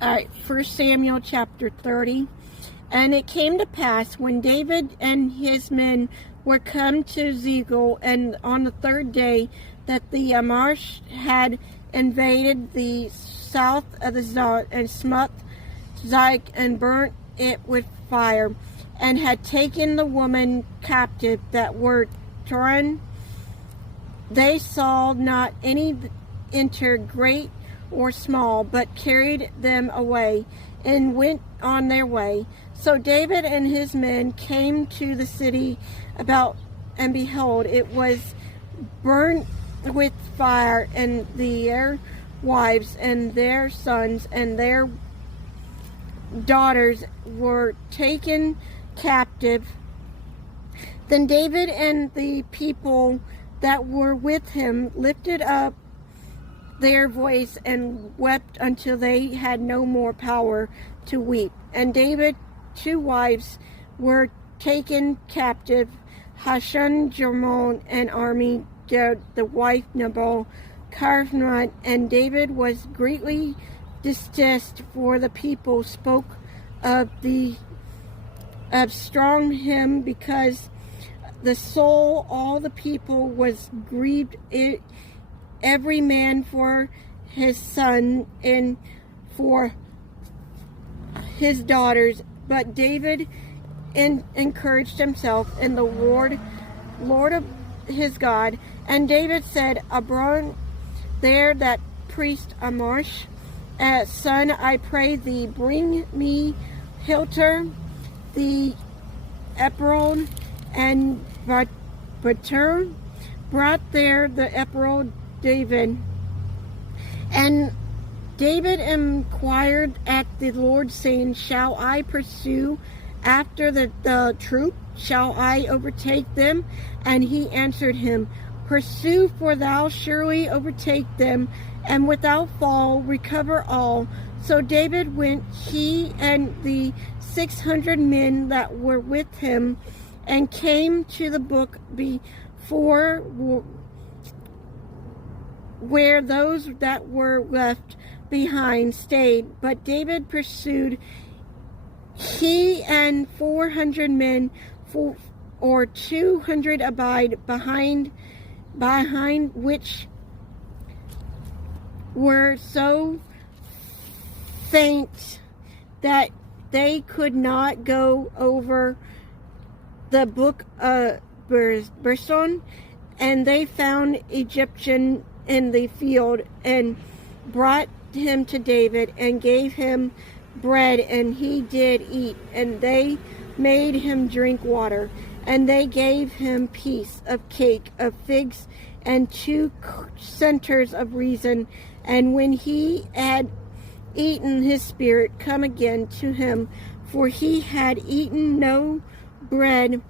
All right, 1 Samuel chapter 30. And it came to pass when David and his men were come to Ziklag, and on the third day, that the Amash had invaded the south of the Zot, and smote Ziklag, and burnt it with fire, and had taken the woman captive that were torn. They saw not any enter, great or small, but carried them away, and went on their way. So David and his men came to the city about, and behold, it was burnt with fire, and their wives and their sons and their daughters were taken captive. Then David and the people that were with him lifted up their voice and wept until they had no more power to weep. And David's two wives were taken captive, Hashun Jarmon and Armi, the wife Nabal Carnot. And David was greatly distressed, for the people spoke of strong him, because the soul all the people was grieved, every man for his son and for his daughters. But David encouraged himself in the Lord of his God. And David said, Abron there that priest Amash, son, I pray thee, bring me Hilter, the Ephron, and Batur. Brought there the Ephron David. And David inquired at the Lord, saying, shall I pursue after the troop? Shall I overtake them? And he answered him, pursue, for thou surely overtake them, and without fall recover all. So David went, he and the 600 men that were with him, and came to the brook before, where those that were left behind stayed. But David pursued, he and 400 men, or 200 abide behind, which were so faint that they could not go over the brook Berson. And they found Egyptian in the field, and brought him to David, and gave him bread, and he did eat. And they made him drink water, and they gave him piece of cake of figs, and 2 centers of resin. And when he had eaten, his spirit come again to him, for he had eaten no bread,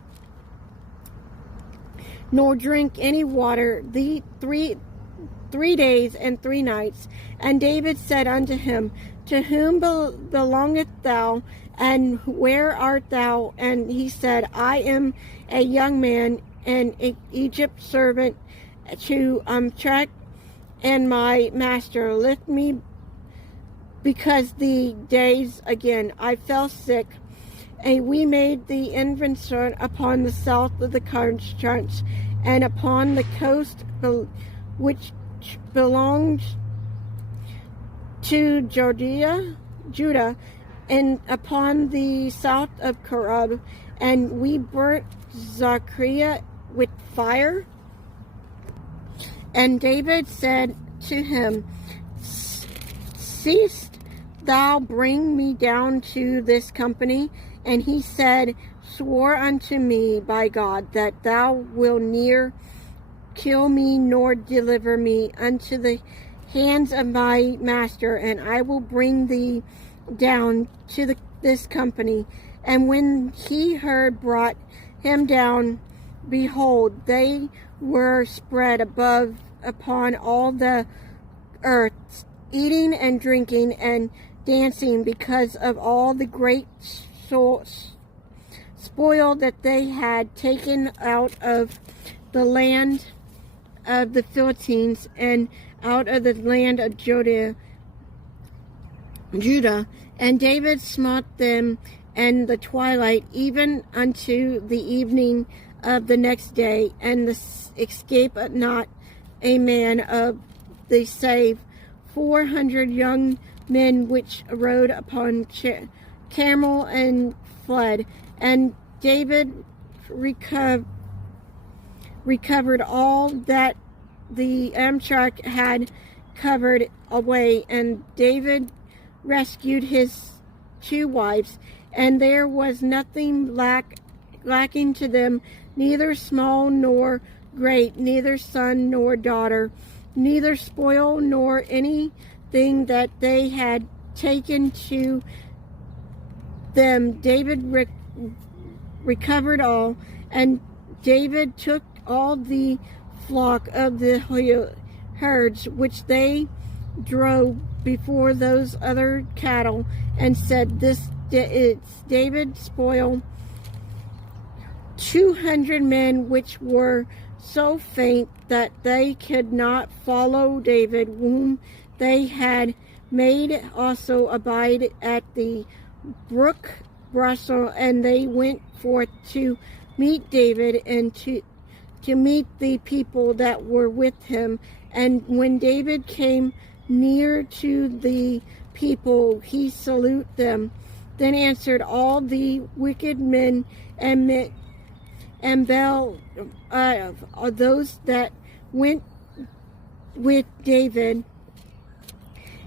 nor drink any water, the 3 days and 3 nights. And David said unto him, to whom belongest thou, and where art thou? And he said, I am a young man, and an Egypt servant to Track, and my master lift me, because the days again I fell sick. And we made the invention upon the south of the country, and upon the coast which belonged to Judah, and upon the south of Corub, and we burnt Zachariah with fire. And David said to him, seest thou bring me down to this company? And he said, swore unto me by God, that thou wilt neither kill me nor deliver me unto the hands of my master, and I will bring thee down to this company. And when he heard brought him down, behold, they were spread above upon all the earth, eating and drinking and dancing, because of all the great spoil that they had taken out of the land of the Philistines, and out of the land of Judah. Judah, and David smote them in the twilight, even unto the evening of the next day, and escaped not a man of the save 400 young men which rode upon camel and fled. And David recovered all that the Amtrak had covered away, and David rescued his 2 wives, and there was nothing lacking to them, neither small nor great, neither son nor daughter, neither spoil nor anything that they had taken to them. David recovered all, and David took all the flock of the herds which they drove before those other cattle, and said, it's David spoil 200 men which were so faint that they could not follow David, whom they had made also abide at the brook Brussel. And they went forth to meet David, and to meet the people that were with him. And when David came near to the people, he saluted them. Then answered all the wicked men and those that went with David,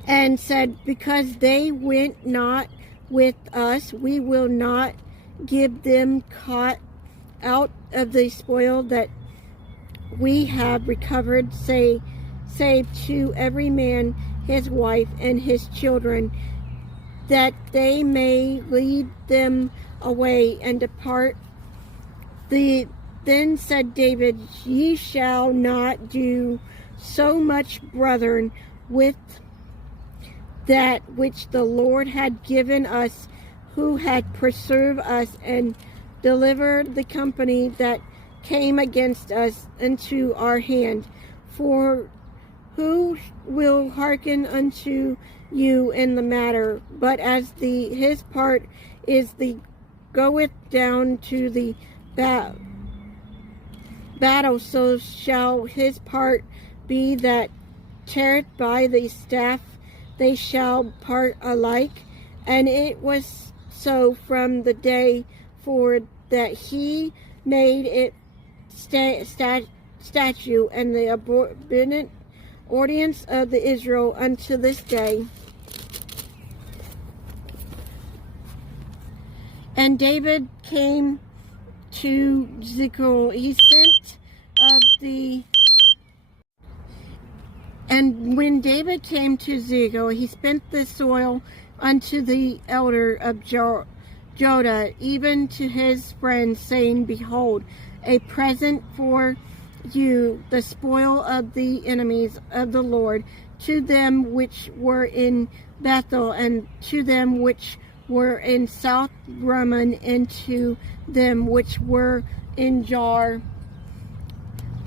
and said, because they went not with us, we will not give them caught out of the spoil that we have recovered, save to every man his wife and his children, that they may lead them away and depart. Then said David, ye shall not do so much, brethren, with that which the Lord had given us, who had preserved us and delivered the company that came against us into our hand. For who will hearken unto you in the matter? But as his part is the goeth down to the battle, so shall his part be that teareth by the staff. They shall part alike. And it was so from the day forward that he made it statute and the abundant audience of the Israel unto this day. And David came to Ziklag. He sent of the And when David came to Ziklag, he spent the soil unto the elder of Judah, even to his friends, saying, behold, a present for you, the spoil of the enemies of the Lord, to them which were in Bethel, and to them which were in South Rimmon, and to them which were in Jar,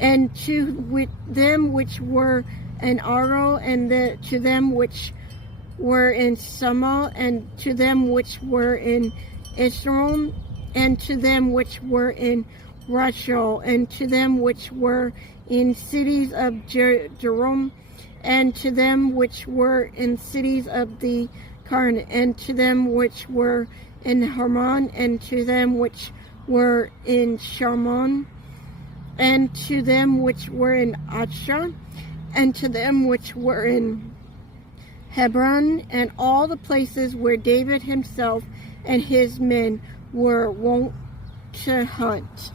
and to them which were in Aro, and to them which were in Sumah, and to them which were in Israel, and to them which were in Rachel, and to them which were in cities of Jerome, and to them which were in cities of the Karn, and to them which were in Hermon, and to them which were in Sharmon, and to them which were in Achshah, and to them which were in Hebron, and all the places where David himself and his men were wont to hunt.